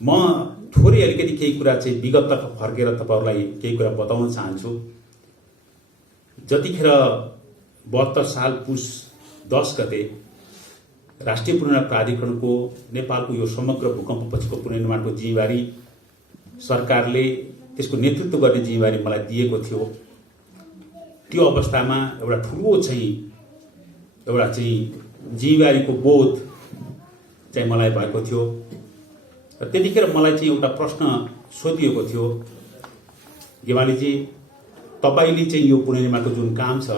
म थोरै अलिकति केही कुरा चाहिँ विगततर्फ फर्केर तपाईहरुलाई केही कुरा बताउन चाहन्छु। जतिखेर 72 साल पुस 10 गते राष्ट्रिय पुनर्निर्माण प्राधिकरणको नेपालको यो समग्र भूकम्पपछिको पुनर्निर्माणको जिम्मेवारी सरकारले त्यसको नेतृत्व गर्ने जिम्मेवारी मलाई दिएको थियो। त्यो अवस्थामा एउटा ठूलो चाहिँ जिम्मेवारीको बोध चाहिँ मलाई भएको थियो। र त्यतिखेर मलाई चाहिँ एउटा प्रश्न सोधिएको थियो, गेवालीजी तपाईले चाहिँ यो पुनर्निर्माणको जुन काम छ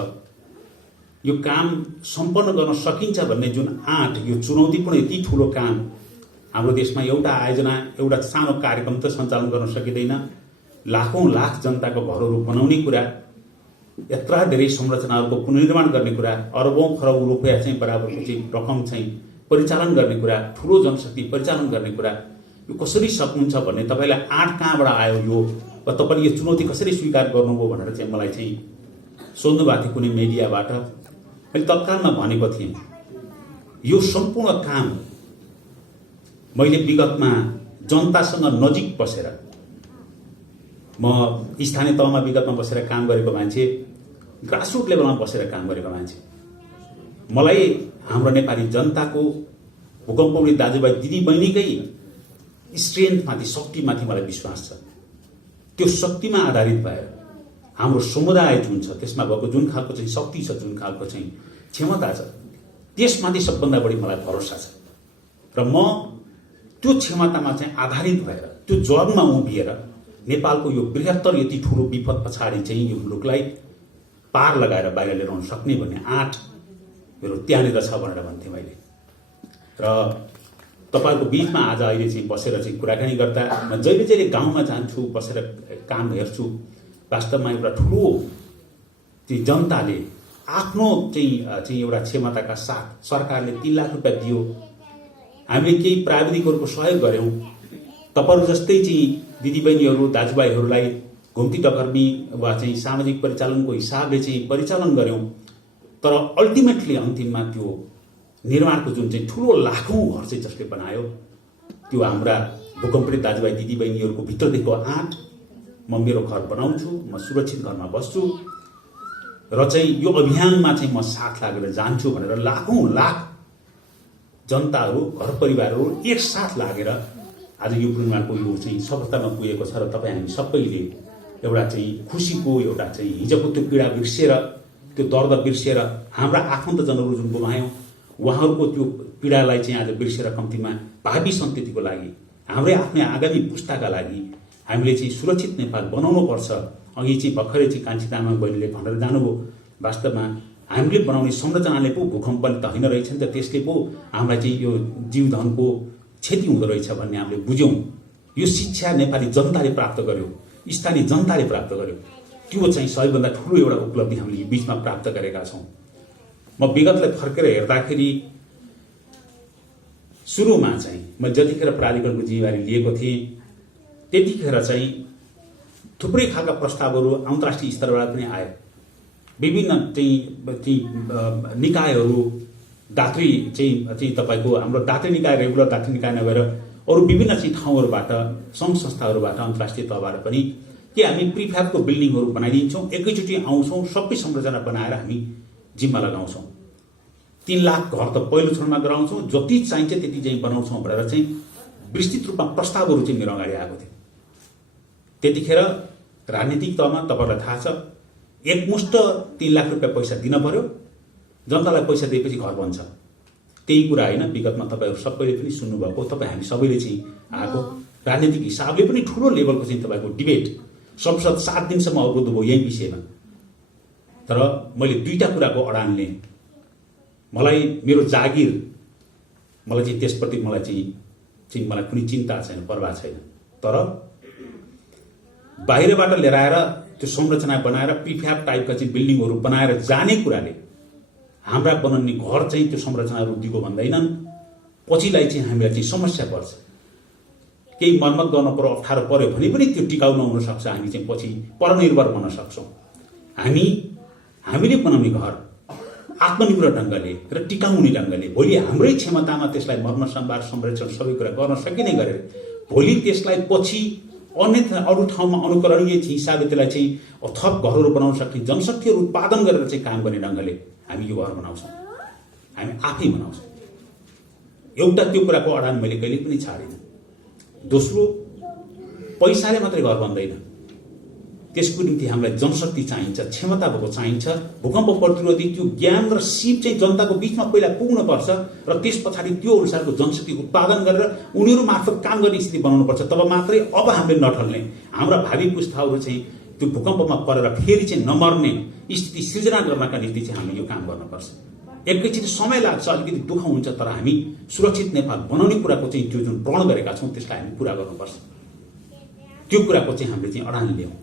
यो काम सम्पन्न गर्न सकिन्छ भन्ने जुन आँट, यो चुनौतीपूर्ण यति ठूलो काम हाम्रो देशमा एउटा आयोजना एउटा सानो कार्यक्रम त सञ्चालन गर्न सकिँदैन। लाखौं लाख जनताको घरहरू बनाउने कुरा, यत्रा धेरै संरचनाहरूको पुनर्निर्माण गर्ने कुरा, अरबौं खरबौं रुपैयाँ चाहिँ बराबरको चाहिँ रकम चाहिँ परिचालन गर्ने कुरा, ठूलो जनशक्ति परिचालन गर्ने कुरा, यो कसरी सक्नुहुन्छ भन्ने तपाईलाई आँट कहाँबाट आयो यो, वा तपाईले यो चुनौती कसरी स्वीकार गर्नुभयो भनेर चाहिँ मलाई चाहिँ सोध्नु भएको थियो कुनै मिडियाबाट। मैले तत्कालमा भनेको थिएँ यो सम्पूर्ण काम मैले विगतमा जनतासँग नजिक बसेर, म स्थानीय तहमा विगतमा बसेर काम गरेको मान्छे, ग्रासरुट लेभलमा बसेर काम गरेको मान्छे, मलाई हाम्रो नेपाली जनताको भूकम्पले दाजुभाइ दिदीबहिनीकै स्ट्रेन्थमाथि शक्तिमाथि मलाई विश्वास छ। त्यो शक्तिमा आधारित भएर हाम्रो समुदाय जुन छ त्यसमा भएको जुन खालको चाहिँ शक्ति छ, जुन खालको चाहिँ क्षमता छ, त्यसमाथि सबभन्दा बढी मलाई भरोसा छ। र म त्यो क्षमतामा चाहिँ आधारित भएर त्यो जगमा उभिएर नेपालको यो बृहत्तर यति ठूलो विपद पछाडि चाहिँ यो मुलुकलाई पार लगाएर बाहिर लिएर आउन सक्ने भन्ने आँट मेरो त्यहाँनिर छ भनेर भन्थेँ मैले। र तपाईहरुको बीचमा आज अहिले चाहिँ बसेर चाहिँ कुराकानी गर्दा म जहिले जहिले गाउँमा जान्छु, बसेर काम हेर्छु, वास्तवमा एउटा ठूलो चाहिँ जनताले आफ्नो चाहिँ एउटा क्षमताका साथ सरकारले 3 लाख रुपैयाँ दियो, हामीले केही प्राविधिकहरूको सहयोग गर्यौं, तपाईहरु जस्तै चाहिँ दिदीबहिनीहरू दाजुभाइहरूलाई घुम्ती टकर्मी वा चाहिँ सामाजिक परिचालनको हिसाबले चाहिँ परिचालन गर्यौं, तर अल्टिमेटली अन्तिममा त्यो निर्माणको जुन चाहिँ ठूलो लाखौं घर चाहिँ जसले बनायो त्यो हाम्रा भूकम्पीडित दाजुभाइ दिदीबहिनीहरूको भित्रदेखिको आँट, म मेरो घर बनाउँछु, म सुरक्षित घरमा बस्छु र चाहिँ यो अभियानमा चाहिँ म साथ लागेर जान्छु भनेर लाखौं लाख जनताहरू, घर परिवारहरू एकसाथ लागेर आज यो पुनर्निर्माणको यो चाहिँ सफलतामा पुगेको छ। र तपाई हामी सबैले एउटा चाहिँ खुसीको, एउटा चाहिँ हिजोको त्यो पीडा बिर्सेर, त्यो दर्द बिर्सेर, हाम्रा आफन्तजनहरू जुन गुमायौं उहाँहरूको त्यो पीडालाई चाहिँ आज बिर्सेर कम्तीमा भावी सन्ततिको लागि, हाम्रै आफ्नै आगामी पुस्ताका लागि हामीले चाहिँ सुरक्षित नेपाल बनाउनु पर्छ। अघि चाहिँ भर्खरै चाहिँ कान्छी तामाङ बहिनीले भनेर जानुभयो, वास्तवमा हामीले बनाउने संरचनाले पो भूकम्पले त हैन रहेछ नि त, त्यसले पो हामीलाई चाहिँ यो जीवधनको क्षति हुँदो रहेछ भन्ने हामीले बुझ्यौं। यो शिक्षा नेपाली जनताले प्राप्त गर्यो, स्थानीय जनताले प्राप्त गर्यो, त्यो चाहिँ सबैभन्दा ठूलो एउटा उपलब्धि हामीले यो बीचमा प्राप्त गरेका छौं। म विगतलाई फर्केर हेर्दाखेरि सुरुमा चाहिँ म जतिखेर प्राधिकरणको जिम्मेवारी लिएको थिएँ त्यतिखेर चाहिँ थुप्रै खालका प्रस्तावहरू अन्तर्राष्ट्रिय स्तरबाट पनि आए। विभिन्न चाहिँ निकायहरू, दात्री चाहिँ तपाईको हाम्रो दात्री निकाय, रेगुलर दात्री निकाय नभएर अरू विभिन्न चाहिँ ठाउँहरूबाट, संघ संस्थाहरूबाट, अन्तर्राष्ट्रिय तहबाट पनि कि हामी प्रिफ्याबको बिल्डिङहरू बनाइदिन्छौँ, एकैचोटि आउँछौँ, सबै संरचना बनाएर हामी जिम्मा लगाउँछौँ, 3 लाख घर त पहिलो क्षणमा गराउँछौँ, जति चाहिन्छ त्यति चाहिँ बनाउँछौँ भनेर चाहिँ विस्तृत रूपमा प्रस्तावहरू चाहिँ मेरो अगाडि आएको थियो। त्यतिखेर राजनीतिक तहमा तपाईलाई थाहा छ एकमुष्ट 3 लाख रुपैयाँ पैसा दिन पर्यो, जनतालाई पैसा दिएपछि घर बन्छ। त्यही कुरा हैन, विगतमा तपाईहरु सबैले पनि सुन्नुभएको, तपाई हामी सबैले चाहिँ आएको राजनीतिक हिसाबले पनि ठूलो लेभलको चाहिँ तपाईको डिबेट संसद 7 दिनसम्म अवरुद्ध भयो यही विषयमा। तर मैले दुईटा कुराको अडान लिएँ। मलाई मेरो जागिर, मलाई चाहिँ त्यसप्रति मलाई चाहिँ मलाई कुनै चिन्ता छैन, परवाह छैन, तर बाहिरबाट लिएर आएर त्यो संरचना बनाएर प्रिफ्याब टाइपका चाहिँ बिल्डिङहरू बनाएर जाने कुराले हाम्रा बनाउने घर चाहिँ त्यो संरचनाहरू दिगो भन्दैनन्, पछिलाई चाहिँ हामीलाई चाहिँ समस्या पर्छ। केही मर्मत गर्न पर्यो, अप्ठ्यारो पर्यो भने पनि त्यो टिकाउ नहुन सक्छ, हामी चाहिँ पछि परनिर्भर बन्न सक्छौं। हामीले बनाउने घर आत्मनिर्भर ढंगले र टिकाउने ढंगले भोलि हाम्रै क्षमतामा त्यसलाई मर्मत सम्भार संरक्षण सबै कुरा गर्न सकिने गरेर भोलि त्यसलाई पछि अन्य अरू ठाउँमा अनुकरणीय हिसाबले त्यसलाई चाहिँ थप घरहरू बनाउन सक्ने जनशक्तिहरू उत्पादन गरेर चाहिँ काम गर्ने ढङ्गले हामी यो घर बनाउँछौँ, हामी आफै बनाउँछौँ। एउटा त्यो कुराको अडान मैले कहिले पनि छाडिनँ। दोस्रो, पैसाले मात्रै घर बन्दैन, त्यसको निम्ति हामीलाई जनशक्ति चाहिन्छ, क्षमता भएको चाहिन्छ। भूकम्प प्रतिरोधी त्यो ज्ञान र सिप चाहिँ जनताको बिचमा पहिला पुग्नुपर्छ र त्यस पछाडि त्यो अनुसारको जनशक्ति उत्पादन गरेर उनीहरू मार्फत काम गर्ने स्थिति बनाउनुपर्छ। तब मात्रै अब हामीले नठल्ने, हाम्रा भावी पुस्ताहरू चाहिँ त्यो भूकम्पमा परेर फेरि चाहिँ नमर्ने स्थिति सृजना गर्नका निम्ति चाहिँ हामीले यो काम गर्नुपर्छ। एकैचोटि समय लाग्छ, अलिकति दुःख हुन्छ, तर हामी सुरक्षित नेपाल बनाउने कुराको चाहिँ त्यो जुन प्रण गरेका छौँ त्यसलाई हामी पुरा गर्नुपर्छ। त्यो कुराको चाहिँ हामीले चाहिँ अडान लियौँ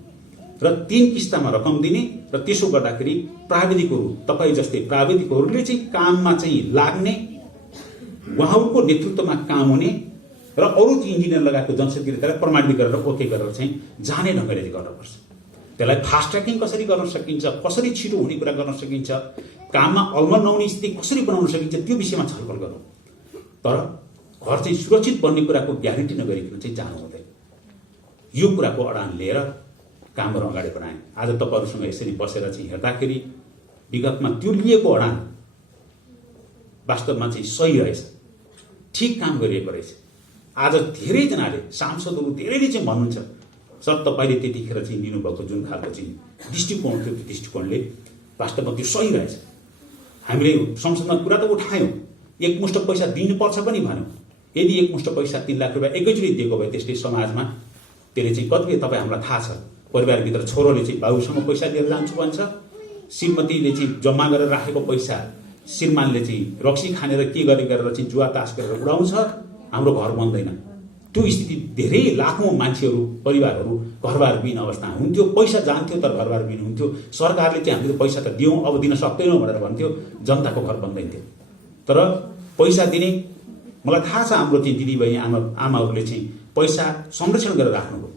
र 3 किस्तामा रकम दिने र त्यसो गर्दाखेरि प्राविधिकहरू, तपाईँ जस्तै प्राविधिकहरूले चाहिँ काममा चाहिँ लाग्ने, उहाँहरूको नेतृत्वमा काम हुने र अरू इन्जिनियर लगाएको जनशक्तिले त्यसलाई प्रमाणित गरेर ओके गरेर चाहिँ जाने ढङ्गले गर्नुपर्छ। त्यसलाई फास्ट ट्र्याकिङ कसरी गर्न सकिन्छ, कसरी छिटो हुने कुरा गर्न सकिन्छ, काममा अलमल नहुने स्थिति कसरी बनाउन सकिन्छ, त्यो विषयमा छलफल गरौँ। तर घर चाहिँ सुरक्षित बन्ने कुराको ग्यारेन्टी नगरिकन चाहिँ जानु हुँदैन। यो कुराको अडान लिएर कामहरू अगाडि बढाएँ। आज तपाईँहरूसँग यसरी बसेर चाहिँ हेर्दाखेरि विगतमा त्यो लिएको अडान वास्तवमा चाहिँ सही रहेछ, ठिक काम गरिएको रहेछ। आज धेरैजनाले, सांसदहरू धेरैले चाहिँ भन्नुहुन्छ, सर तपाईँले त्यतिखेर चाहिँ लिनुभएको जुन खालको चाहिँ दृष्टिकोण थियो, त्यो दृष्टिकोणले वास्तवमा त्यो सही रहेछ। हामीले संसदमा कुरा त उठायौँ, एकमुष्ट पैसा दिनुपर्छ पनि भन्यौँ। यदि एकमुष्ट पैसा 3 लाख रुपियाँ एकैचोटि दिएको भए त्यसले समाजमा त्यसले चाहिँ कतिपय तपाईँ हामीलाई थाहा छ, परिवारभित्र छोरोले चाहिँ बाबुसँग पैसा लिएर जान्छु भन्छ, श्रीमतीले चाहिँ जम्मा गरेर राखेको पैसा श्रीमानले चाहिँ रक्सी खानेर के गरेर चाहिँ जुवा तास गरेर उडाउँछ, हाम्रो घर बन्दैन। त्यो स्थिति धेरै लाखौँ मान्छेहरू, परिवारहरू घरबारविहीन अवस्था हुन्थ्यो, पैसा जान्थ्यो तर घरबारविहीन हुन्थ्यो। सरकारले चाहिँ हामीले पैसा त दियौँ, अब दिन सक्दैनौँ भनेर भन्थ्यो, जनताको घर बन्दैन्थ्यो। तर पैसा दिने, मलाई थाहा छ हाम्रो चाहिँ दिदीबहिनी आमाहरूले चाहिँ पैसा संरक्षण गरेर राख्नुभयो।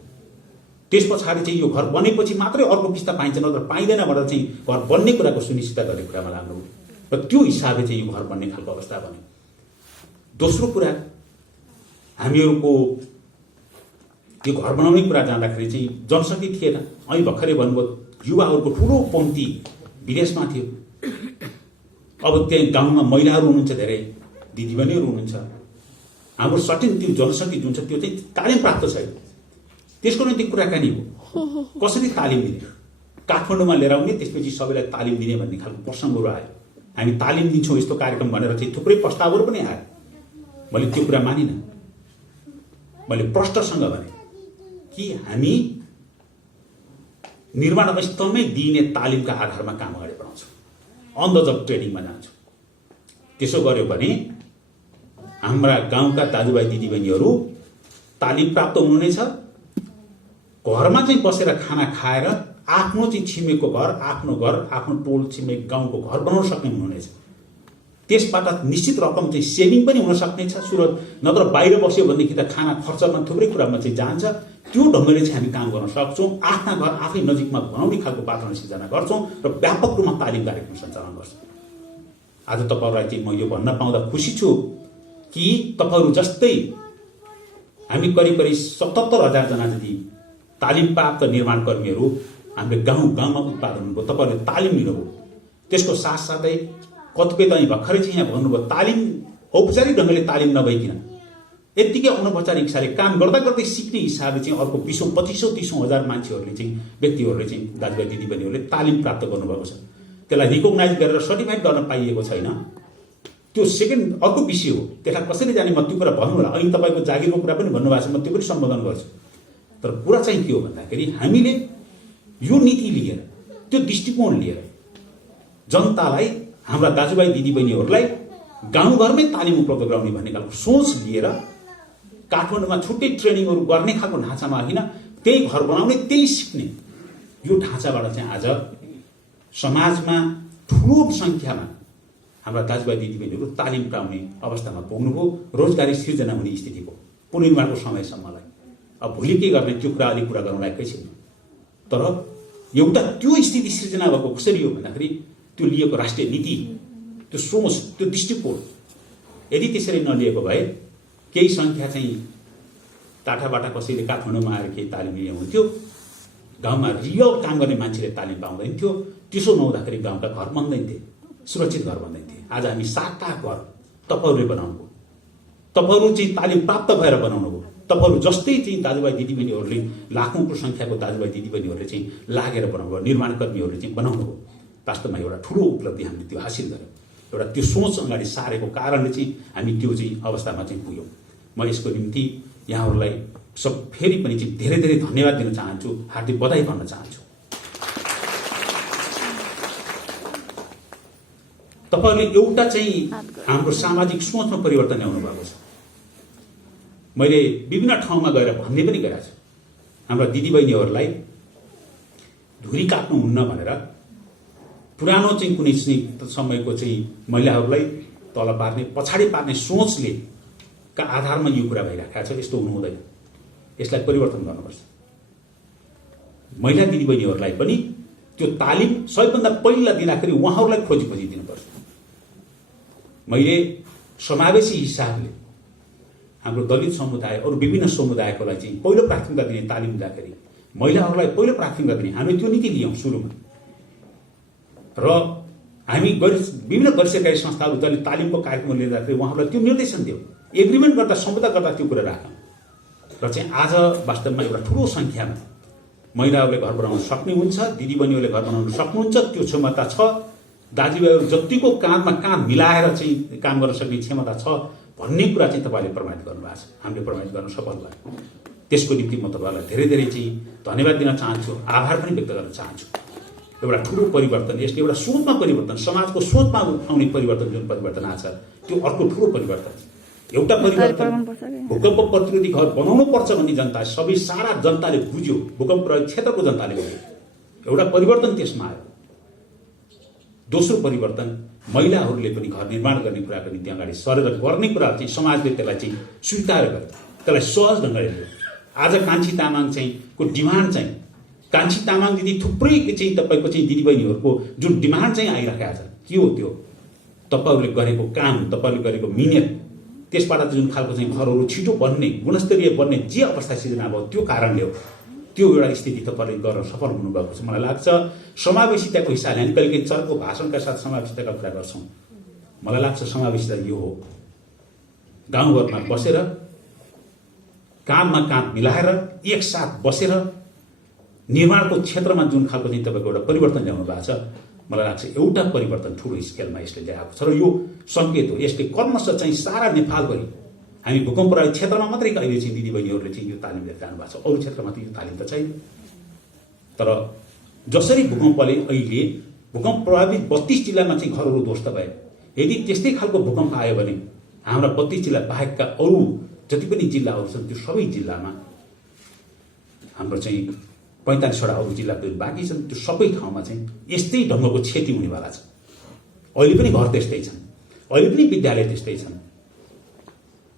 त्यस पछाडि चाहिँ यो घर बनेपछि मात्रै अर्को किस्ता पाइन्छ, नत्र पाइँदैन भनेर चाहिँ घर बन्ने कुराको सुनिश्चित गर्ने कुरामा लाग्नुभयो र त्यो हिसाबले चाहिँ यो घर बन्ने खालको अवस्था बन्यो। दोस्रो कुरा, हामीहरूको यो घर बनाउने कुरा जाँदाखेरि चाहिँ जनशक्ति थिएन। अहिले भर्खरै भन्नुभयो युवाहरूको ठुलो पङ्क्ति विदेशमा थियो। अब त्यहाँ गाउँमा महिलाहरू हुनुहुन्छ, धेरै दिदीबहिनीहरू हुनुहुन्छ। हाम्रो सर्टेन त्यो जनशक्ति जुन छ त्यो चाहिँ तालिम प्राप्त छैन। त्यसको निम्ति कुराकानी हो, कसरी तालिम दिने, काठमाडौँमा लिएर आउने, त्यसपछि सबैलाई तालिम दिने भन्ने खालको प्रसङ्गहरू आयो। हामी तालिम दिन्छौँ यस्तो कार्यक्रम भनेर चाहिँ थुप्रै प्रस्तावहरू पनि आयो। मैले त्यो कुरा मानिनँ। मैले प्रष्टसँग भने कि हामी निर्माण स्थलमै दिइने तालिमका आधारमा काम अगाडि बढाउँछौँ, अन द जब ट्रेनिङमा जान्छौँ। त्यसो गर्यो भने हाम्रा गाउँका दाजुभाइ दिदीबहिनीहरू तालिम प्राप्त हुनुहुनेछ, घरमा चाहिँ बसेर खाना खाएर आफ्नो चाहिँ छिमेकको घर, आफ्नो घर, आफ्नो टोल छिमेक गाउँको घर बनाउन सक्ने हुनुहुनेछ। त्यसबाट निश्चित रकम चाहिँ सेभिङ पनि हुन सक्नेछ सुरत, नत्र बाहिर बस्यो भनेदेखि त खाना खर्चमा थुप्रै कुरामा चाहिँ जान्छ। त्यो ढङ्गले चाहिँ हामी काम गर्न सक्छौँ। आफ्ना घर आफै नजिकमा बनाउने खालको वातावरण सिर्जना गर्छौँ र व्यापक रूपमा तालिम कार्यक्रम सञ्चालन गर्छौँ। आज तपाईँहरूलाई चाहिँ म यो भन्न पाउँदा खुसी छु कि तपाईँहरू जस्तै हामी करिब 77,000 जना जति तालिम प्राप्त निर्माण कर्मीहरू हामीले गाउँ गाउँमा उत्पादन हुनुभयो, तपाईँहरूले तालिम लिनुभयो। त्यसको साथसाथै कतिपय त भर्खरै चाहिँ यहाँ भन्नुभयो तालिम औपचारिक ढङ्गले तालिम नभइकन यत्तिकै अनौपचारिक हिसाबले काम गर्दा गर्दै सिक्ने हिसाबले चाहिँ अर्को 20,000, 25,000, 30,000 मान्छेहरूले चाहिँ व्यक्तिहरूले चाहिँ दाजुभाइ दिदीबहिनीहरूले तालिम प्राप्त गर्नुभएको छ। त्यसलाई रिकगनाइज गरेर सर्टिफाइड गर्न पाइएको छैन। त्यो सेकेन्ड अर्को विषय हो, त्यसलाई कसरी जाने म त्यो कुरा भन्नु होला। अनि तपाईँको जागिरको कुरा पनि भन्नुभएको छ, म त्यो पनि सम्बोधन गर्छु। तर कुरा चाहिँ के हो भन्दाखेरि हामीले यो नीति लिएर, त्यो दृष्टिकोण लिएर जनतालाई, हाम्रा दाजुभाइ दिदीबहिनीहरूलाई गाउँघरमै तालिम उपलब्ध गराउने भन्ने खालको सोच लिएर काठमाडौँमा छुट्टै ट्रेनिङहरू गर्ने खालको ढाँचामा होइन, त्यही घर बनाउने, त्यही सिक्ने यो ढाँचाबाट चाहिँ आज समाजमा ठुलो सङ्ख्यामा हाम्रा दाजुभाइ दिदीबहिनीहरू तालिम पाउने अवस्थामा पुग्नुभयो, रोजगारी सिर्जना हुने स्थितिको पुनर्निर्माणको समयसम्मलाई। अब भोलि के गर्ने त्यो कुरा अलिक कुरा गर्नु लायकै छैन। तर एउटा त्यो स्थिति सिर्जना भएको कसरी हो भन्दाखेरि त्यो लिएको राष्ट्रिय नीति, त्यो सोच, त्यो दृष्टिकोण यदि त्यसरी नलिएको भए केही सङ्ख्या चाहिँ टाठाबाट कसैले काठमाडौँमा आएर केही तालिम लिए हुन्थ्यो, गाउँमा रियल काम गर्ने मान्छेले तालिम पाउँदैन थियो। त्यसो नहुँदाखेरि गाउँका घर बन्दैन थिए, सुरक्षित घर बन्दैन थिए। आज हामी 7 लाख घर तपाईँहरूले बनाउनु भयो, तपाईँहरू चाहिँ तालिम प्राप्त भएर बनाउनु भयो। तपाईँहरू जस्तै चाहिँ दाजुभाइ दिदीबहिनीहरूले, लाखौँको सङ्ख्याको दाजुभाइ दिदीबहिनीहरूले चाहिँ लागेर बनाउनु भयो, निर्माणकर्मीहरूले चाहिँ बनाउनु भयो। वास्तवमा एउटा ठुलो उपलब्धि हामीले त्यो हासिल गर्यौँ। एउटा त्यो सोच अगाडि सारेको कारणले चाहिँ हामी त्यो चाहिँ अवस्थामा चाहिँ पुग्यौँ। म यसको निम्ति यहाँहरूलाई सब फेरि पनि चाहिँ धेरै धेरै धन्यवाद दिन चाहन्छु, हार्दिक बधाई भन्न चाहन्छु। तपाईँहरूले एउटा चाहिँ हाम्रो सामाजिक सोचमा परिवर्तन ल्याउनु भएको छ। मैले विभिन्न ठाउँमा गएर भन्ने पनि गरेको छु, हाम्रा दिदीबहिनीहरूलाई धुरी काट्नु हुन्न भनेर पुरानो चाहिँ कुनै समयको चाहिँ महिलाहरूलाई तल पार्ने, पछाडि पार्ने सोचले का आधारमा यो कुरा भइरहेको छ। यस्तो हुनु हुँदैन, यसलाई परिवर्तन गर्नुपर्छ। महिला दिदीबहिनीहरूलाई पनि त्यो तालिम सबैभन्दा पहिला दिँदाखेरि उहाँहरूलाई खोजी दिनुपर्छ। मैले समावेशी हिसाबले हाम्रो दलित समुदाय अरू विभिन्न समुदायकोलाई चाहिँ पहिलो प्राथमिकता दिने तालिम दिँदाखेरि महिलाहरूलाई पहिलो प्राथमिकता दिने हामी त्यो नीति लियौँ सुरुमा। र हामी विभिन्न गैर सरकारी संस्थाहरू दलित तालिमको कार्यक्रम लिँदाखेरि उहाँहरूलाई त्यो निर्देशन दियौँ, एग्रिमेन्ट गर्दा सम्झौता गर्दा त्यो कुरा राख्यौँ। र चाहिँ आज वास्तवमा एउटा ठुलो सङ्ख्यामा महिलाहरूले घर बनाउन सक्ने हुन्छ, दिदीबहिनीहरूले घर बनाउन सक्नुहुन्छ, त्यो क्षमता छ। दाजुभाइहरू जतिको काँधमा काँध मिलाएर चाहिँ काम गर्न सक्ने क्षमता छ भन्ने कुरा चाहिँ तपाईँहरूले प्रमाणित गर्नुभएको छ, हामीले प्रमाणित गर्न सफल भयौँ। त्यसको निम्ति म तपाईँहरूलाई धेरै धेरै चाहिँ धन्यवाद दिन चाहन्छु, आभार पनि व्यक्त गर्न चाहन्छु। एउटा ठुलो परिवर्तन, यसले एउटा सोचमा परिवर्तन, समाजको सोचमा आउने परिवर्तन, जुन परिवर्तन आएको छ त्यो अर्को ठुलो परिवर्तन। एउटा परिवर्तन भूकम्प प्रतिरोधी घर बनाउनु पर्छ भन्ने जनता, सबै सारा जनताले बुझ्यो, भूकम्प प्रभावित क्षेत्रको जनताले बुझ्यो, एउटा परिवर्तन त्यसमा आयो। दोस्रो परिवर्तन, महिलाहरूले पनि घर निर्माण गर्ने कुराको निम्ति अगाडि सरेर गर्ने कुरा चाहिँ समाजले त्यसलाई चाहिँ स्वीकार गर्यो, त्यसलाई सहज ढङ्गले लियो। आज कान्छी तामाङ चाहिँ को डिमान्ड चाहिँ, कान्छी तामाङ दिदी थुप्रै चाहिँ तपाईँको चाहिँ दिदीबहिनीहरूको जुन डिमान्ड चाहिँ आइरहेको छ, के हो त्यो? तपाईँहरूले गरेको काम, तपाईँहरूले गरेको मिहिनेत, त्यसबाट जुन खालको चाहिँ घरहरू छिटो बन्ने, गुणस्तरीय बन्ने जे अवस्था सिर्जना भयो त्यो कारणले हो। त्यो एउटा स्थिति तपाईँले गर्न सफल हुनुभएको छ। मलाई लाग्छ समावेशिताको हिसाबले हामी कहिलेकाहीँ चर्को भाषणका साथ समावेशिताका कुरा गर्छौँ। मलाई लाग्छ समावेशिता यो हो, गाउँघरमा बसेर काँधमा काँध मिलाएर एकसाथ बसेर निर्माणको क्षेत्रमा जुन खालको चाहिँ तपाईँको एउटा परिवर्तन ल्याउनु भएको छ, मलाई लाग्छ एउटा परिवर्तन ठुलो स्केलमा यसले ल्याएको छ। र यो सङ्केत हो, यसले क्रमशः चाहिँ सारा नेपालभरि हामी भूकम्प प्रभावित क्षेत्रमा मात्रै अहिले चाहिँ दिदीबहिनीहरूले चाहिँ यो तालिम लिएर जानुभएको छ, अरू क्षेत्रमा त यो तालिम त छैन। तर जसरी भूकम्पले अहिले भूकम्प प्रभावित 32 जिल्लामा चाहिँ घरहरू ध्वस्त भए, यदि त्यस्तै खालको भूकम्प आयो भने हाम्रा 32 जिल्ला बाहेकका अरू जति पनि जिल्लाहरू छन् त्यो सबै जिल्लामा हाम्रो चाहिँ 45वटा अरू जिल्लाको बाँकी छन्, त्यो सबै ठाउँमा चाहिँ यस्तै ढङ्गको क्षति हुनेवाला छ। अहिले पनि घर त्यस्तै छन्, अहिले पनि विद्यालय त्यस्तै छन्।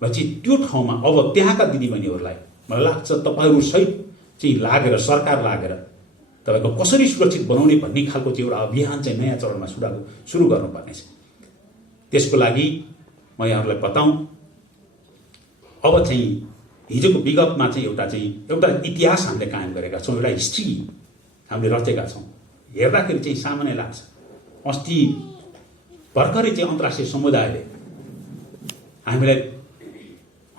भनेपछि त्यो ठाउँमा अब त्यहाँका दिदीबहिनीहरूलाई मलाई लाग्छ तपाईँहरू सहित चाहिँ लागेर, सरकार लागेर तपाईँको कसरी सुरक्षित बनाउने भन्ने खालको चाहिँ एउटा अभियान चाहिँ नयाँ चरणमा सुरु गर्नुपर्नेछ। त्यसको लागि म यहाँहरूलाई बताउँ, अब चाहिँ हिजोको विगतमा चाहिँ एउटा इतिहास हामीले कायम गरेका छौँ, एउटा हिस्ट्री हामीले रचेका छौँ। हेर्दाखेरि चाहिँ सामान्य लाग्छ। अस्ति भर्खरै चाहिँ अन्तर्राष्ट्रिय समुदायले हामीलाई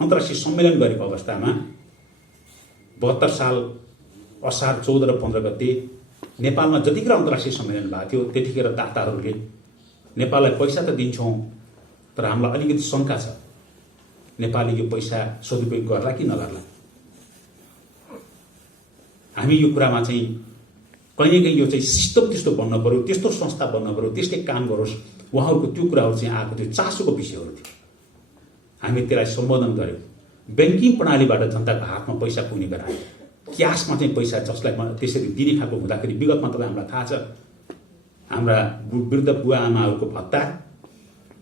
अन्तर्राष्ट्रिय सम्मेलन गरेको अवस्थामा 72 साल असार 14 र 15 गते नेपालमा जतिखेर अन्तर्राष्ट्रिय सम्मेलन भएको थियो त्यतिखेर दाताहरूले नेपाललाई पैसा त दिन्छौँ, तर हामीलाई अलिकति शङ्का छ नेपालले यो पैसा सदुपयोग गर्ला कि नगर्ला। हामी यो कुरामा चाहिँ कहिलेकाहीँ यो चाहिँ सिस्टम त्यस्तो बन्न पर्यो, त्यस्तो संस्था बन्न पर्यो, त्यसले काम गरोस्, उहाँहरूको त्यो कुराहरू चाहिँ आएको थियो, चासोको विषयहरू थियो। हामी त्यसलाई सम्बोधन गऱ्यौँ। ब्याङ्किङ प्रणालीबाट जनताको हातमा पैसा पुग्ने गरायो, क्यासमा चाहिँ पैसा जसलाई त्यसरी दिने खालको हुँदाखेरि विगतमा तपाईँ हामीलाई थाहा छ, हाम्रा वृद्ध बुवा आमाहरूको भत्ता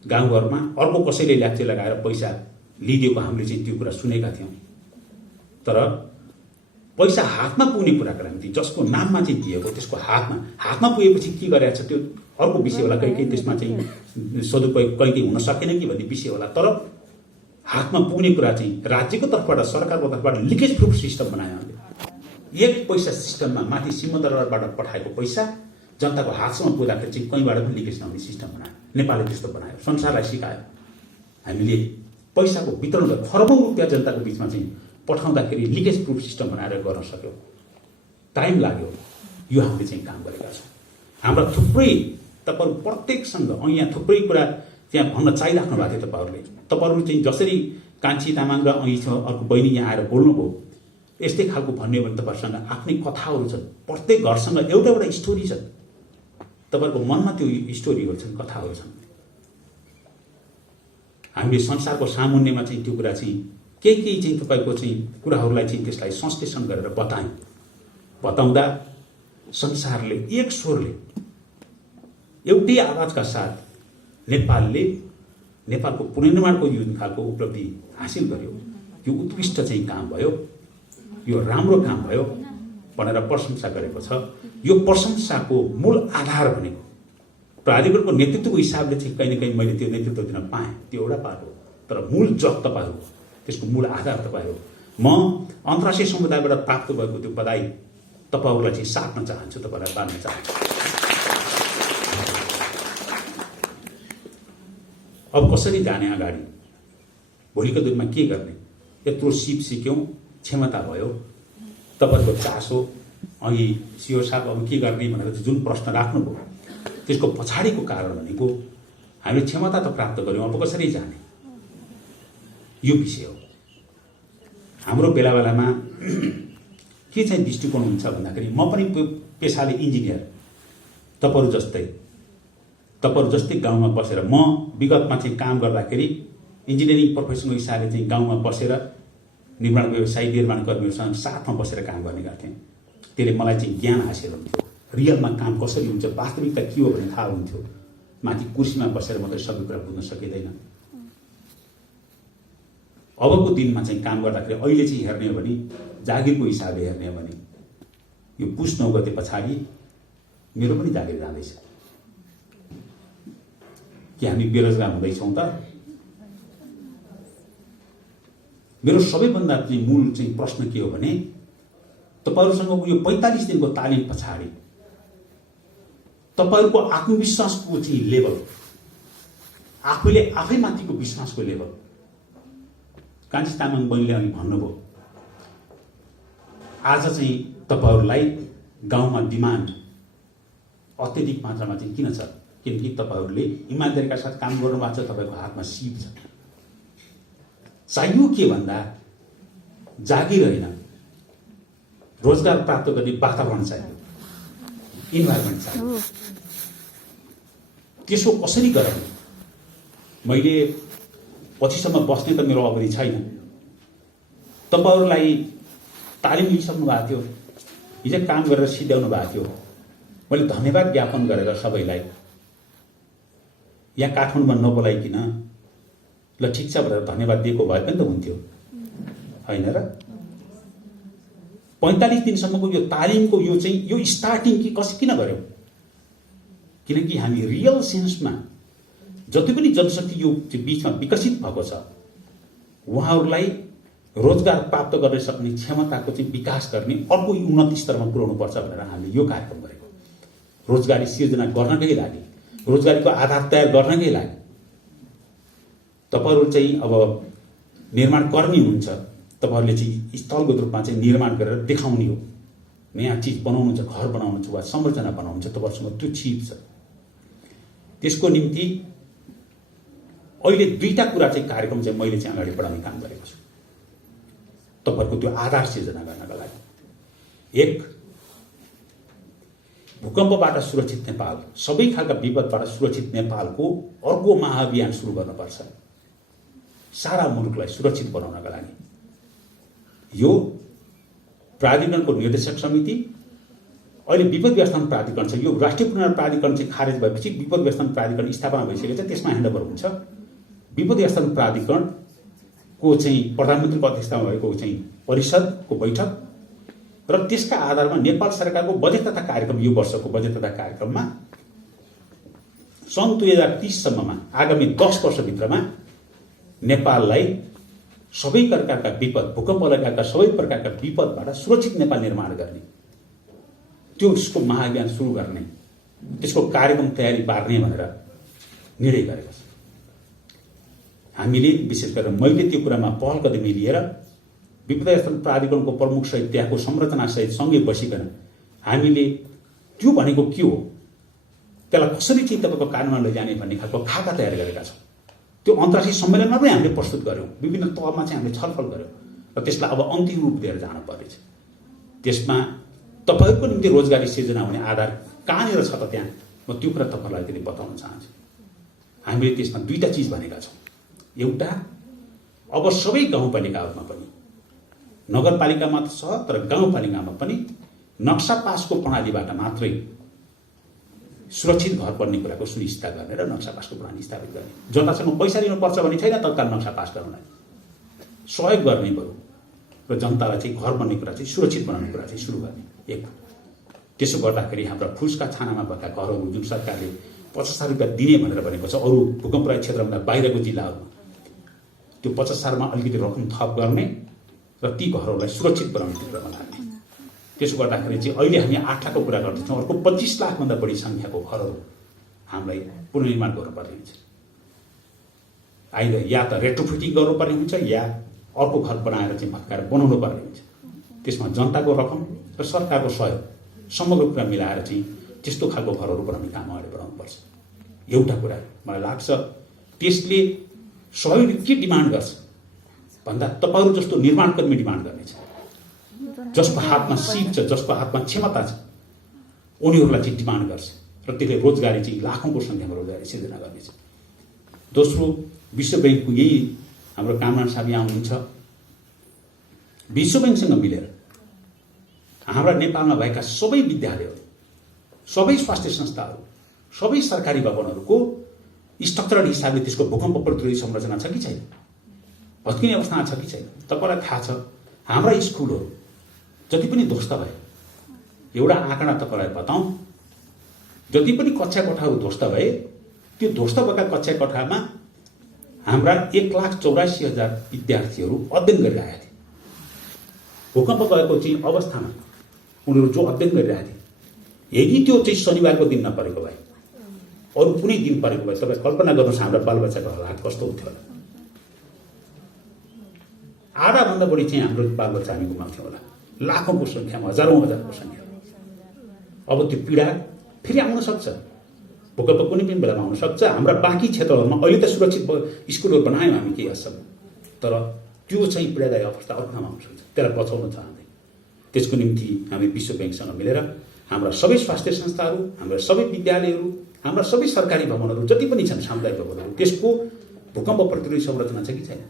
गाउँघरमा अर्को कसैले ल्याप्चे लगाएर पैसा लिदिएको हामीले चाहिँ त्यो कुरा सुनेका थियौँ। तर पैसा हातमा पुग्ने कुराको निम्ति जसको नाममा चाहिँ दिएको त्यसको हातमा पुगेपछि के गरेको छ त्यो अर्को विषय होला, कहीँ त्यसमा चाहिँ सदुपयोग कहीँ हुन सकेन कि भन्ने विषय होला। तर हातमा पुग्ने कुरा चाहिँ राज्यको तर्फबाट सरकारको तर्फबाट लिकेज प्रुफ सिस्टम बनायो हामीले। एक पैसा सिस्टममा माथि सिंहदरबारबाट पठाएको पैसा जनताको हातसम्म पुग्दाखेरि चाहिँ कहीँबाट पनि लिकेज नहुने सिस्टम बनायो। नेपालले त्यस्तो बनायो, संसारलाई सिकायो। हामीले पैसाको वितरण खरबौँ रुपियाँ जनताको बिचमा चाहिँ पठाउँदाखेरि लिकेज प्रुफ सिस्टम बनाएर गर्न सक्यो। टाइम लाग्यो, यो हामीले चाहिँ काम गरेका छौँ। हाम्रा थुप्रै तपाईँहरू प्रत्येकसँग यहाँ थुप्रै कुरा त्यहाँ भन्न चाहिराख्नु भएको थियो। तपाईँहरू चाहिँ जसरी कान्छी तामाङ र छ अर्को बहिनी यहाँ आएर बोल्नुभयो, यस्तै खालको भन्यो भने तपाईँहरूसँग आफ्नै कथाहरू छन्। प्रत्येक घरसँग एउटा एउटा स्टोरी छ। तपाईँहरूको मनमा त्यो स्टोरीहरू छन्, कथाहरू छन्। हामीले संसारको सामुन्यमा चाहिँ त्यो कुरा चाहिँ केही चाहिँ तपाईँको चाहिँ कुराहरूलाई चाहिँ त्यसलाई संश्लेषण गरेर बताउँदा संसारले एक स्वरले एउटै आवाजका साथ नेपालको पुनर्निर्माणको जुन खालको उपलब्धि हासिल गर्यो, यो उत्कृष्ट चाहिँ काम भयो, यो राम्रो काम भयो भनेर प्रशंसा गरेको छ। यो प्रशंसाको मूल आधार भनेको प्राधिकरणको नेतृत्वको हिसाबले चाहिँ कहीँ न कहीँ मैले त्यो नेतृत्व दिन पाएँ, त्यो एउटा पाठ हो। तर मूल जग तपाईँहरू, त्यसको मूल आधार तपाईँहरू। म अन्तर्राष्ट्रिय समुदायबाट प्राप्त भएको त्यो बधाई तपाईँहरूलाई चाहिँ साट्न चाहन्छु, तपाईँलाई बाँड्न चाहन्छु। अब कसरी जाने अगाडि, भोलिको दिनमा के गर्ने, यत्रो सिप सिक्यौँ, क्षमता भयो, तपाईँहरूको चासो, अघि सिओ साहब अब के गर्ने भनेर जुन प्रश्न राख्नुभयो त्यसको पछाडिको कारण भनेको हामीले क्षमता त प्राप्त गऱ्यौँ, अब कसरी जाने, यो विषय हो। हाम्रो बेला बेलामा के चाहिँ दृष्टिकोण हुन्छ भन्दाखेरि, म पनि पेसाले इन्जिनियर, तपाईँहरू जस्तै गाउँमा बसेर, म विगतमा चाहिँ काम गर्दाखेरि इन्जिनियरिङ प्रोफेसनको हिसाबले चाहिँ गाउँमा बसेर निर्माण व्यवसायी निर्माण कर्मीहरूसँग साथमा बसेर काम गर्ने गर्थेँ। त्यसले मलाई चाहिँ ज्ञान हासिल हुन्थ्यो, रियलमा काम कसरी हुन्छ, वास्तविकता के हो भन्ने थाहा हुन्थ्यो। माथि कुर्सीमा बसेर मात्रै सबै कुरा बुझ्न सकिँदैन। अबको दिनमा चाहिँ काम गर्दाखेरि अहिले चाहिँ हेर्ने हो भने, जागिरको हिसाबले हेर्ने हो भने, यो पुस 9 गते पछाडि मेरो पनि जागिर जाँदैछ। कि हामी बेरोजगार हुँदैछौँ त? मेरो सबैभन्दा चाहिँ मूल चाहिँ प्रश्न के हो भने, तपाईँहरूसँग यो 45 दिनको तालिम पछाडि तपाईँहरूको आत्मविश्वासको चाहिँ लेभल, आफैले आफैमाथिको विश्वासको लेभल, कान्छी तामाङ बहिनीले अघि भन्नुभयो, आज चाहिँ तपाईँहरूलाई गाउँमा डिमान्ड अत्यधिक मात्रामा चाहिँ किन छ? किनकि तपाईँहरूले इमान्दारीका साथ काम गर्नुभएको छ, तपाईँको हातमा सिप छ। चाहियो के भन्दा जागिर होइन, रोजगार प्राप्त गर्ने वातावरण चाहियो, इन्भाइरोमेन्ट चाहियो। त्यसो कसरी गराउने? मैले पछिसम्म बस्ने त मेरो अवधि छैन। तपाईँहरूलाई तालिम लिइसक्नु भएको थियो, हिजो काम गरेर सिध्याउनु भएको थियो। मैले धन्यवाद ज्ञापन गरेर सबैलाई यहाँ काठमाडौँमा नबोलाइकन ल ठिक छ भनेर धन्यवाद दिएको भए पनि त हुन्थ्यो, होइन र? 45 दिनसम्मको यो तालिमको यो स्टार्टिङ किन गर्यो? किनकि हामी रियल सेन्समा जति पनि जनशक्ति यो बिचमा विकसित भएको छ, उहाँहरूलाई रोजगार प्राप्त गर्न सक्ने क्षमताको चाहिँ विकास गर्ने अर्को उन्नत स्तरमा पुर्याउनु पर्छ भनेर हामीले यो कार्यक्रम गरेको। रोजगारी सिर्जना गर्नकै लागि, रोजगारीको आधार तयार गर्नकै लागि। तपाईँहरू चाहिँ अब निर्माण कर्मी हुनुहुन्छ, तपाईँहरूले चाहिँ स्थलगत रूपमा चाहिँ निर्माण गरेर देखाउने हो, नयाँ चिज बनाउनु छ, घर बनाउनु छ वा संरचना बनाउनु छ, तपाईँहरूसँग त्यो छिप छ। त्यसको निम्ति अहिले 2टा कुरा चाहिँ कार्यक्रम चाहिँ मैले चाहिँ अगाडि बढाउने काम गरेको छु तपाईँहरूको त्यो आधार सिर्जना गर्नका लागि। एक, भूकम्पबाट सुरक्षित नेपाल, सबै खालका विपदबाट सुरक्षित नेपालको अर्को महाअभियान सुरु गर्नुपर्छ सारा मुलुकलाई सुरक्षित बनाउनका लागि। यो प्राधिकरणको निर्देशक समिति, अहिले विपद व्यवस्थापन प्राधिकरण छ, यो राष्ट्रिय पुनर्निर्माण प्राधिकरण चाहिँ खारेज भएपछि विपद व्यवस्थापन प्राधिकरण स्थापना भइसकेको छ, त्यसमा ह्यान्डओभर हुन्छ। विपद व्यवस्थापन प्राधिकरणको चाहिँ प्रधानमन्त्रीको अध्यक्षतामा भएको चाहिँ परिषदको बैठक र त्यसका आधारमा नेपाल सरकारको बजेट तथा कार्यक्रम, यो वर्षको बजेट तथा कार्यक्रममा सन् 2030 सम्ममा आगामी 10 वर्षभित्रमा नेपाललाई सबै प्रकारका विपद, भूकम्प लगायतका सबै प्रकारका विपदबाट सुरक्षित नेपाल निर्माण गर्ने, त्यसको महाअभियान सुरु गर्ने, त्यसको कार्यक्रम तयारी पार्ने भनेर निर्णय गरेको छ। हामीले विशेष गरेर मैले त्यो कुरामा पहल कदमी लिएर विपदा व्यवस्थापन प्राधिकरणको प्रमुख सहित त्यहाँको संरचना सहित सँगै बसिकन हामीले त्यो भनेको के हो, त्यसलाई कसरी चाहिँ तपाईँको कार्यान्वयन लैजाने भन्ने खालको खाका तयार गरेका छौँ। त्यो अन्तर्राष्ट्रिय सम्मेलनमा पनि हामीले प्रस्तुत गऱ्यौँ, विभिन्न तहमा चाहिँ हामीले छलफल गऱ्यौँ र त्यसलाई अब अन्तिम रूप दिएर जानु पर्नेछ। त्यसमा तपाईँहरूको निम्ति रोजगारी सिर्जना हुने आधार कहाँनिर छ त त्यहाँ म त्यो कुरा तपाईँलाई पनि बताउन चाहन्छु। हामीले त्यसमा दुईटा चिज भनेका छौँ। एउटा, अब सबै गाउँपालिकाहरूमा पनि, नगरपालिकामा त छ तर गाउँपालिकामा पनि नक्सा पासको प्रणालीबाट मात्रै सुरक्षित घर पर्ने कुराको सुनिश्चित गर्ने र नक्सा पासको प्रणाली स्थापित गर्ने। जनतासँग पैसा लिनुपर्छ भने छैन तत्काल नक्सा पास गर्नलाई सहयोग गर्ने भयो र जनतालाई चाहिँ घर बन्ने कुरा चाहिँ सुरक्षित बनाउने कुरा चाहिँ सुरु गर्ने। एक, त्यसो गर्दाखेरि हाम्रा फुसका छानामा भएका घरहरू जुन सरकारले 50,000 रुपियाँ दिने भनेर भनेको छ अरू भूकम्प प्रभावित क्षेत्रभन्दा बाहिरको जिल्लाहरूमा, त्यो 50,000मा अलिकति रकम थप गर्ने र ती घरहरूलाई सुरक्षित बनाउने कुरामा लाग्ने। त्यसो गर्दाखेरि चाहिँ अहिले हामी 8 लाखको कुरा गर्दैछौँ, अर्को 25 लाखभन्दा बढी सङ्ख्याको घरहरू हामीलाई पुनर्निर्माण गर्नुपर्ने हुन्छ। आइदर या त रेट्रोफिटिङ गर्नुपर्ने हुन्छ या अर्को घर बनाएर चाहिँ भत्काएर बनाउनु पर्ने हुन्छ। त्यसमा जनताको रकम र सरकारको सहयोग समग्र कुरा मिलाएर चाहिँ त्यस्तो खालको घरहरू बनाउने काम अगाडि बढाउनुपर्छ। एउटा कुरा मलाई लाग्छ त्यसले सहयोगले के डिमान्ड गर्छ भन्दा तपाईँहरू जस्तो निर्माणकर्मी डिमान्ड गर्नेछ, जसको हातमा सिप छ, जसको हातमा क्षमता छ, उनीहरूलाई चाहिँ डिमान्ड गर्छ र त्यसले रोजगारी चाहिँ लाखौँको सङ्ख्यामा रोजगारी सिर्जना गर्नेछ। दोस्रो, विश्व ब्याङ्कको यही हाम्रो कामराज साहब यहाँ हुनुहुन्छ, विश्व ब्याङ्कसँग मिलेर हाम्रा नेपालमा भएका सबै विद्यालयहरू, सबै स्वास्थ्य संस्थाहरू, सबै सरकारी भवनहरूको स्ट्रक्चरल हिसाबले त्यसको भूकम्प प्रतिरोधी संरचना छ कि छैन, भत्किने अवस्थामा छ कि छैन। तपाईँलाई थाहा छ हाम्रा स्कुलहरू जति पनि ध्वस्त भए, एउटा आँकडा तपाईँलाई बताउँ, जति पनि कक्षा कोठाहरू ध्वस्त भए त्यो ध्वस्त भएका कक्षा कोठामा हाम्रा 1,84,000 विद्यार्थीहरू अध्ययन गरिरहेका थिए। भूकम्प गएको चाहिँ अवस्थामा उनीहरू जो अध्ययन गरिरहेका थिए, यदि त्यो चाहिँ शनिबारको दिन नपरेको भए, अरू कुनै दिन परेको भए, तपाईँ कल्पना गर्नुहोस् हाम्रा बालबच्चाको हालत कस्तो हुन्थ्यो होला। आधाभन्दा बढी चाहिँ हाम्रो बालबच्चा हामी गुमाउँथ्यौँ होला, लाखौँको सङ्ख्यामा, हजारौँ हजारको सङ्ख्या। अब त्यो पीडा फेरि आउन सक्छ, भूकम्प कुनै पनि बेलामा आउन सक्छ। हाम्रा बाँकी क्षेत्रहरूमा अहिले त सुरक्षित स्कुलहरू बनायौँ हामी केही हदसम्म, तर त्यो चाहिँ पीडादायी अवस्था अर्को ठाउँमा आउन सक्छ, त्यसलाई बचाउन चाहँदै। त्यसको निम्ति हामी विश्व ब्याङ्कसँग मिलेर हाम्रा सबै स्वास्थ्य संस्थाहरू, हाम्रा सबै विद्यालयहरू, हाम्रा सबै सरकारी भवनहरू जति पनि छन् सामुदायिक भवनहरू, त्यसको भूकम्प प्रतिरोधी संरचना छ कि छैन,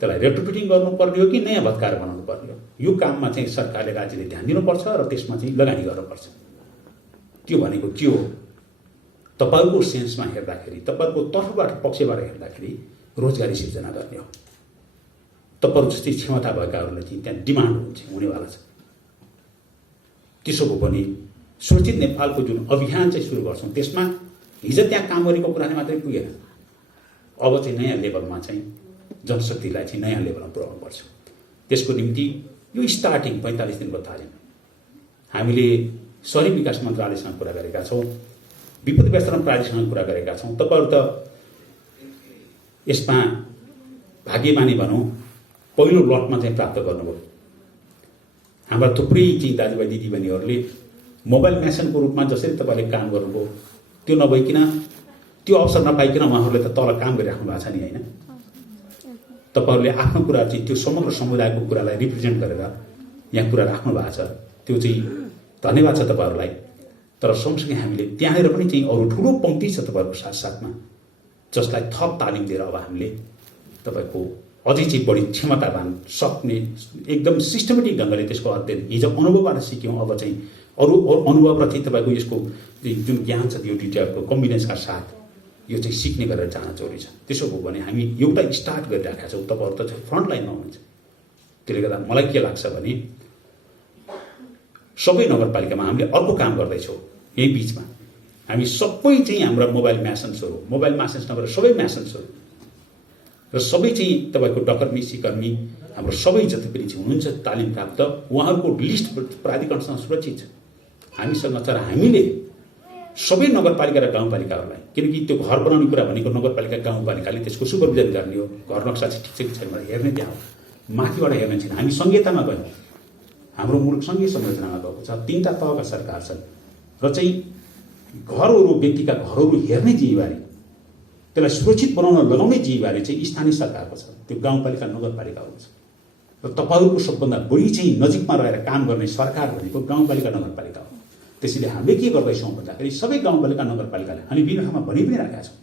त्यसलाई रेट्रोफिटिङ गर्नुपर्ने हो कि नयाँ भत्काएर बनाउनु पर्ने हो, यो काममा चाहिँ सरकारले, राज्यले ध्यान दिनुपर्छ र त्यसमा चाहिँ लगानी गर्नुपर्छ। त्यो भनेको के हो, तपाईँहरूको सेन्समा हेर्दाखेरि, तपाईँहरूको तर्फबाट पक्षबाट हेर्दाखेरि रोजगारी सिर्जना गर्ने हो। तपाईँहरू जस्तै क्षमता भएकाहरूलाई चाहिँ त्यहाँ डिमान्ड हुनेवाला छ। त्यसो हो भने सुरक्षित नेपालको जुन अभियान चाहिँ सुरु गर्छौँ त्यसमा हिजो त्यहाँ काम गरेको कुराले मात्रै पुगेन, अब चाहिँ नयाँ लेभलमा चाहिँ जनशक्तिलाई चाहिँ नयाँ लेभलमा पुर्याउनुपर्छ। त्यसको निम्ति यो स्टार्टिङ 45 दिनको तालिम हामीले शहरी विकास मन्त्रालयसँग कुरा गरेका छौँ, विपद व्यवस्थापन प्राधिकरणसँग कुरा गरेका छौँ। तपाईँहरू त यसमा भाग्यमानी भनौँ पहिलो लटमा चाहिँ प्राप्त गर्नुभयो। हाम्रा थुप्रै चाहिँ दाजुभाइ दिदीबहिनीहरूले मोबाइल मेसनको रूपमा जसरी तपाईँले काम गर्नुभयो त्यो नभइकन, त्यो अवसर नपाइकन उहाँहरूले त तल काम गरिराख्नु भएको छ नि, होइन? तपाईँहरूले आफ्नो कुरा चाहिँ त्यो समग्र समुदायको कुरालाई रिप्रेजेन्ट गरेर यहाँ कुरा राख्नु भएको छ, त्यो चाहिँ धन्यवाद छ तपाईँहरूलाई। तर सँगसँगै हामीले त्यहाँनिर पनि चाहिँ अरू ठुलो पङ्क्ति छ तपाईँहरूको साथसाथमा, जसलाई थप तालिम दिएर अब हामीले तपाईँको अझै चाहिँ बढी क्षमतावान सक्ने एकदम सिस्टमेटिक ढङ्गले त्यसको अध्ययन हिजो अनुभवबाट सिक्यौँ, अब चाहिँ अरू अनुभव र चाहिँ तपाईँको यसको जुन ज्ञान छ त्यो डिटेलको कम्बिनेसनका साथ यो चाहिँ सिक्ने गरेर जान जरुरी छ। त्यसो हो भने हामी एउटा स्टार्ट गरिराखेका छौँ, तपाईँहरू त फ्रन्ट लाइनमा हुनुहुन्छ। त्यसले गर्दा मलाई के लाग्छ भने सबै नगरपालिकामा हामीले अर्को काम गर्दैछौँ। यही बिचमा हामी सबै चाहिँ हाम्रा मोबाइल म्यासन्सहरू नभएर सबै म्यासन्सहरू र सबै चाहिँ तपाईँको डकर्मी सिकर्मी हाम्रो सबै जति पनि चाहिँ हुनुहुन्छ तालिम प्राप्त उहाँहरूको लिस्ट प्राधिकरणसँग सुरक्षित छ हामीसँग। तर हामीले सबै नगरपालिका र गाउँपालिकाहरूलाई, किनकि त्यो घर बनाउने कुरा भनेको नगरपालिका गाउँपालिकाले त्यसको सुपरभिजन गर्ने हो, घर नक्सा चाहिँ ठिक छ कि छैन भनेर हेर्ने त्यहाँ हो, माथिबाट हेर्ने छैन। हामी संहितामा गयौँ, हाम्रो मुलुक सङ्घीय संरचनामा गएको छ, 3टा तहका सरकार छन् र चाहिँ घरहरू व्यक्तिका घरहरू हेर्ने जिम्मेवारी, त्यसलाई सुरक्षित बनाउन लगाउने जिम्मेवारी चाहिँ स्थानीय सरकारको छ, त्यो गाउँपालिका नगरपालिकाको छ। र तपाईँहरूको सबभन्दा बढी चाहिँ नजिकमा रहेर काम गर्ने सरकार भनेको गाउँपालिका नगरपालिका हो। त्यसैले हामीले के गर्दैछौँ भन्दाखेरि सबै गाउँपालिका नगरपालिकाले हामी विभिन्न ठाउँमा भनि पनि राखेका छौँ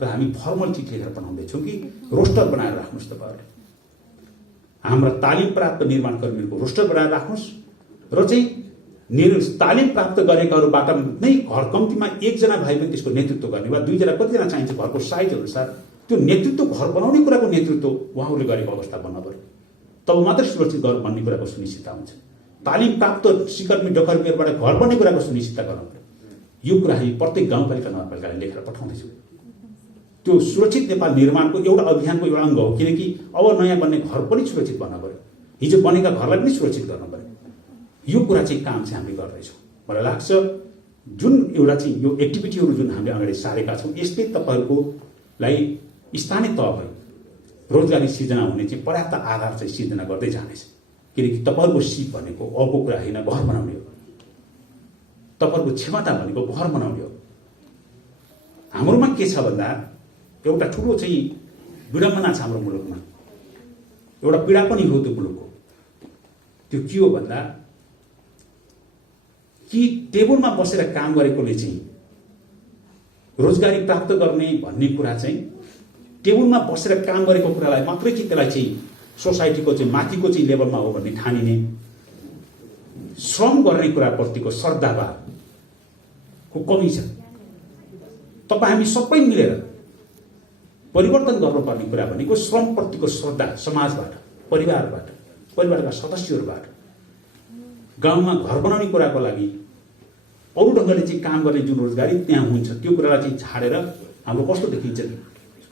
र हामी फर्मल चिठी लेखेर पठाउँदैछौँ कि रोस्टर बनाएर राख्नुहोस् तपाईँहरूले, हाम्रा तालिम प्राप्त निर्माण कर्मीहरूको रोस्टर बनाएर राख्नुहोस् र चाहिँ तालिम प्राप्त गरेकाहरूबाट नै घर कम्तीमा 1 जना भाइ पनि त्यसको नेतृत्व गर्ने वा 2 जना, कतिजना चाहिन्छ घरको साइज अनुसार त्यो नेतृत्व, घर बनाउने कुराको नेतृत्व उहाँहरूले गरेको अवस्था बन्न पर्यो, तब मात्रै सुरक्षित घर भन्ने कुराको सुनिश्चितता हुन्छ। तालिम प्राप्त सिकर्मी डकर्मीहरूबाट घर बन्ने कुराको सुनिश्चितता गर्नु पर्यो। यो कुरा हामी प्रत्येक गाउँपालिका नगरपालिकालाई लेखेर पठाउँदैछौँ। त्यो सुरक्षित नेपाल निर्माणको एउटा अभियानको एउटा अङ्ग हो, किनकि अब नयाँ बन्ने घर पनि सुरक्षित बन्न पर्यो, हिजो बनेका घरलाई पनि सुरक्षित गर्न पर्यो। यो कुरा चाहिँ काम चाहिँ हामीले गर्दैछौँ। मलाई लाग्छ जुन एउटा चाहिँ यो एक्टिभिटीहरू जुन हामीले अगाडि सारेका छौँ यसले तपाईँहरूकोलाई स्थानीय तहहरू रोजगारी सिर्जना हुने चाहिँ पर्याप्त आधार चाहिँ सिर्जना गर्दै जानेछ। किनकि तपाईँहरूको सिप भनेको अबको कुरा होइन, घर बनाउने हो। तपाईँहरूको क्षमता भनेको घर बनाउने हो। हाम्रोमा के छ भन्दा एउटा ठुलो चाहिँ विडम्बना छ हाम्रो मुलुकमा, एउटा पीडा पनि हो त्यो मुलुकको। त्यो के हो भन्दा कि टेबलमा बसेर काम गरेकोले चाहिँ रोजगारी प्राप्त गर्ने भन्ने कुरा चाहिँ टेबलमा बसेर काम गरेको कुरालाई मात्रै चाहिँ त्यसलाई चाहिँ सोसाइटीको चाहिँ माथिको चाहिँ लेभलमा हो भन्ने ठानिने, श्रम गर्ने कुराप्रतिको श्रद्धाभावको कमी छ। तपाईँ हामी सबै मिलेर परिवर्तन गर्नुपर्ने कुरा भनेको श्रमप्रतिको श्रद्धा समाजबाट, परिवारका सदस्यहरूबाट। गाउँमा घर बनाउने कुराको लागि अरू ढङ्गले चाहिँ काम गर्ने जुन रोजगारी त्यहाँ हुन्छ त्यो कुरालाई चाहिँ छाडेर हाम्रो कस्तो देखिन्छ,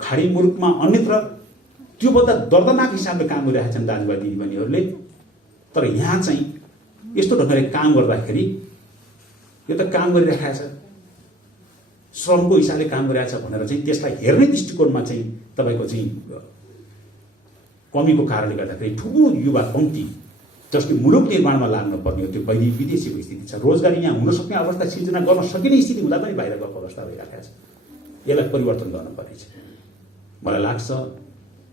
खाडी मुलुकमा अन्यत्र त्योभन्दा दर्दनाक हिसाबले काम गरिरहेका छन् दाजुभाइ दिदीबहिनीहरूले। तर यहाँ चाहिँ यस्तो ढङ्गले काम गर्दाखेरि यो त काम गरिरहेको छ, श्रमको हिसाबले काम गरिरहेछ भनेर चाहिँ त्यसलाई हेर्ने दृष्टिकोणमा चाहिँ तपाईँको चाहिँ कमीको कारणले गर्दाखेरि ठुलो युवा पङ्क्ति जसले मुलुक निर्माणमा लाग्नु पर्ने हो त्यो विदेशीको स्थिति छ। रोजगारी यहाँ हुन सक्ने अवस्था सिर्जना गर्न सकिने स्थिति हुँदा पनि बाहिर गएको अवस्था भइरहेको छ। यसलाई परिवर्तन गर्नुपर्नेछ। मलाई लाग्छ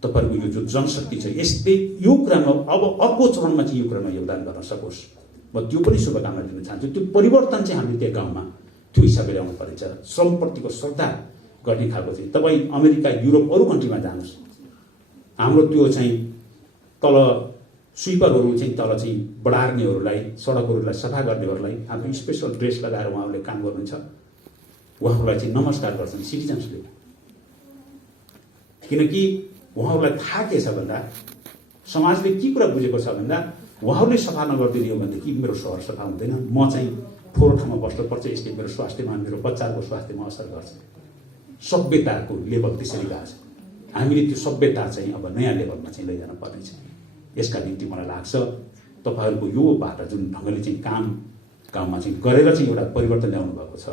तपाईँहरूको यो जो जनशक्ति छ यसले यो कुरामा अब अर्को चरणमा चाहिँ यो कुरामा योगदान गर्न सकोस्, म त्यो पनि शुभकामना दिन चाहन्छु। त्यो परिवर्तन चाहिँ हामीले त्यो गाउँमा त्यो हिसाबले ल्याउनु पर्नेछ। श्रमप्रतिको श्रद्धा गर्ने खालको चाहिँ तपाईँ अमेरिका, युरोप, अरू कन्ट्रीमा जानुहोस्, हाम्रो त्यो चाहिँ तल स्विपरहरू चाहिँ तल चाहिँ बढार्नेहरूलाई, सडकहरूलाई सफा गर्नेहरूलाई आफ्नो स्पेसल ड्रेस लगाएर उहाँहरूले काम गर्नुहुन्छ, उहाँहरूलाई चाहिँ नमस्कार गर्छन् सिटिजन्सले। किनकि उहाँहरूलाई थाहा के छ भन्दा समाजले के कुरा बुझेको छ भन्दा उहाँहरूले सफा नगरिदिने हो भनेदेखि मेरो सहर सफा हुँदैन, म चाहिँ फोहोर ठाउँमा बस्नुपर्छ, यसले मेरो स्वास्थ्यमा, मेरो बच्चाहरूको स्वास्थ्यमा असर गर्छ। सभ्यताको लेभल त्यसरी गएको छ। हामीले त्यो सभ्यता चाहिँ अब नयाँ लेभलमा चाहिँ लैजान पर्नेछ। यसका निम्ति मलाई लाग्छ तपाईँहरूको यो बाटो जुन ढङ्गले चाहिँ काम गाउँमा चाहिँ गरेर चाहिँ एउटा परिवर्तन ल्याउनु भएको छ,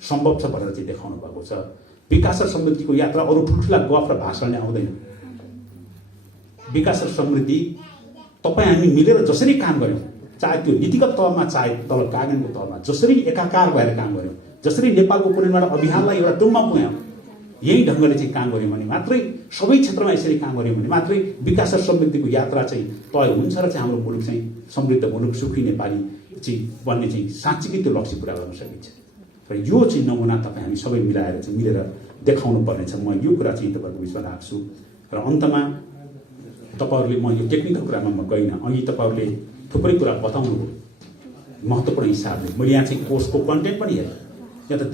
सम्भव छ भनेर चाहिँ देखाउनु भएको छ। विकास र समृद्धिको यात्रा अरू ठुल्ठुला गफ र भाषणले आउँदैन। विकास र समृद्धि तपाईँ हामी मिलेर जसरी काम गऱ्यौँ, चाहे त्यो नीतिगत तहमा चाहे तल कानुनको तहमा जसरी एकाकार भएर काम गऱ्यौँ, जसरी नेपालको पुनर्निर्माण अभियानलाई एउटा टुङमा पुर्यायौँ, यही ढङ्गले चाहिँ काम गऱ्यौँ भने मात्रै, सबै क्षेत्रमा यसरी काम गऱ्यौँ भने मात्रै विकास र समृद्धिको यात्रा चाहिँ तय हुन्छ र चाहिँ हाम्रो मुलुक चाहिँ समृद्ध मुलुक, सुखी नेपाली चाहिँ बन्ने चाहिँ साँच्चीकै त्यो लक्ष्य पुरा गर्न सकिन्छ। र यो चाहिँ नमुना तपाईँ हामी सबै मिलाएर चाहिँ मिलेर देखाउनु पर्नेछ। म यो कुरा चाहिँ तपाईँहरूको बिचमा राख्छु। र अन्तमा तपाईँहरूले, म यो टेक्निकल कुरामा म गइनँ, अघि तपाईँहरूले थुप्रै कुरा बताउनु महत्त्वपूर्ण हिसाबले। मैले यहाँ चाहिँ कोर्सको कन्टेन्ट पनि हेरेँ, यहाँ त